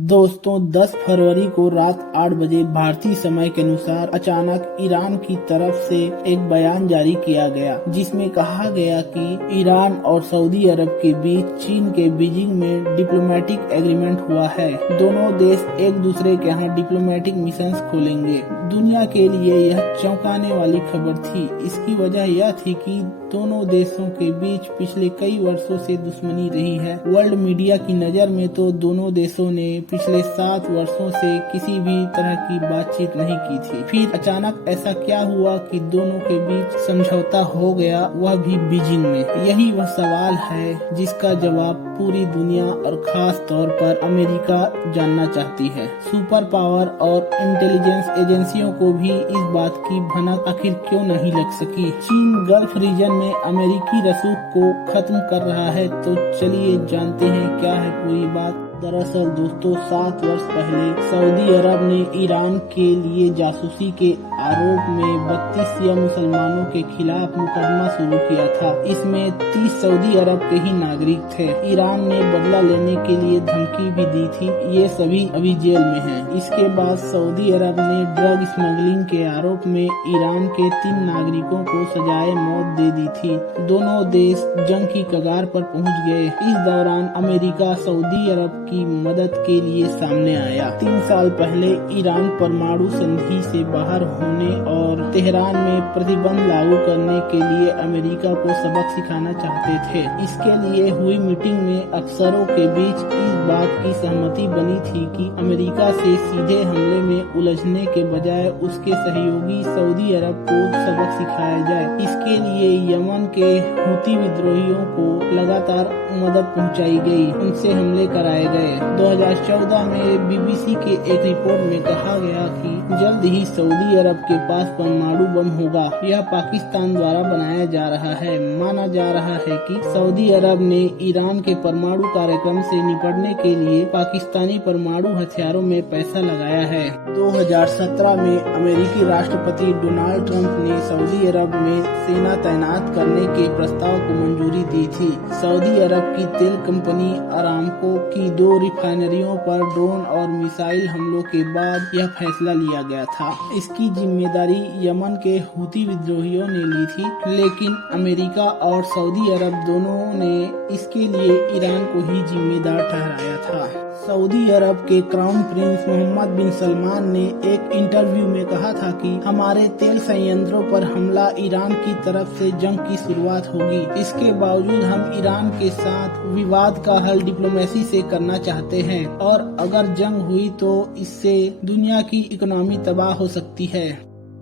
दोस्तों 10 फरवरी को रात 8 बजे भारतीय समय के अनुसार अचानक ईरान की तरफ से एक बयान जारी किया गया, जिसमें कहा गया कि ईरान और सऊदी अरब के बीच चीन के बीजिंग में डिप्लोमेटिक एग्रीमेंट हुआ है। दोनों देश एक दूसरे के यहाँ डिप्लोमेटिक मिशन खोलेंगे। दुनिया के लिए यह चौंकाने वाली खबर थी। इसकी वजह यह थी कि दोनों देशों के बीच पिछले कई वर्षों से दुश्मनी रही है। वर्ल्ड मीडिया की नज़र में तो दोनों देशों ने पिछले 7 वर्षों से किसी भी तरह की बातचीत नहीं की थी। फिर अचानक ऐसा क्या हुआ कि दोनों के बीच समझौता हो गया, वह भी बीजिंग में? यही वह सवाल है जिसका जवाब पूरी दुनिया और खास तौर पर अमेरिका जानना चाहती है। सुपर पावर और इंटेलिजेंस एजेंसियों को भी इस बात की भनक आखिर क्यों नहीं लग सकी। चीन गल्फ रीजन में अमेरिकी रसूख को खत्म कर रहा है, तो चलिए जानते हैं क्या है पूरी बात। दरअसल दोस्तों 7 वर्ष पहले सऊदी अरब ने ईरान के लिए जासूसी के आरोप में 32 शिया मुसलमानों के खिलाफ मुकदमा शुरू किया था। इसमें 30 सऊदी अरब के ही नागरिक थे। ईरान ने बदला लेने के लिए धमकी भी दी थी। ये सभी अभी जेल में हैं। इसके बाद सऊदी अरब ने ड्रग स्मगलिंग के आरोप में ईरान के 3 नागरिकों को सजाए मौत दे दी थी। दोनों देश जंग की कगार पर पहुंच गए। इस दौरान अमेरिका सऊदी अरब की मदद के लिए सामने आया। 3 साल पहले ईरान परमाणु संधि से बाहर होने और तेहरान में प्रतिबंध लागू करने के लिए अमेरिका को सबक सिखाना चाहते थे। इसके लिए हुई मीटिंग में अफसरों के बीच इस बात की सहमति बनी थी कि अमेरिका से सीधे हमले में उलझने के बजाय उसके सहयोगी सऊदी अरब को सबक सिखाया जाए। इसके लिए यमन के हुती विद्रोहियों को लगातार मदद पहुंचाई गई, उनसे हमले कराए गए। 2014 में बीबीसी के एक रिपोर्ट में कहा गया कि जल्द ही सऊदी अरब के पास परमाणु बम होगा। यह पाकिस्तान द्वारा बनाया जा रहा है। माना जा रहा है कि सऊदी अरब ने ईरान के परमाणु कार्यक्रम से निपटने के लिए पाकिस्तानी परमाणु हथियारों में पैसा लगाया है। 2017 में अमेरिकी राष्ट्रपति डोनाल्ड ट्रंप ने सऊदी अरब में सेना तैनात करने के प्रस्ताव को मंजूरी दी थी। सऊदी अरब की तेल कंपनी अरामको की 2 रिफाइनरियों पर ड्रोन और मिसाइल हमलों के बाद यह फैसला लिया गया था। इसकी जिम्मेदारी यमन के हुती विद्रोहियों ने ली थी, लेकिन अमेरिका और सऊदी अरब दोनों ने इसके लिए ईरान को ही जिम्मेदार ठहराया था। सऊदी अरब के क्राउन प्रिंस मोहम्मद बिन सलमान ने एक इंटरव्यू में कहा था कि हमारे तेल संयंत्रों पर हमला ईरान की तरफ से जंग की शुरुआत होगी। इसके बावजूद हम ईरान के साथ विवाद का हल डिप्लोमेसी से करना चाहते हैं, और अगर जंग हुई तो इससे दुनिया की इकोनॉमी तबाह हो सकती है।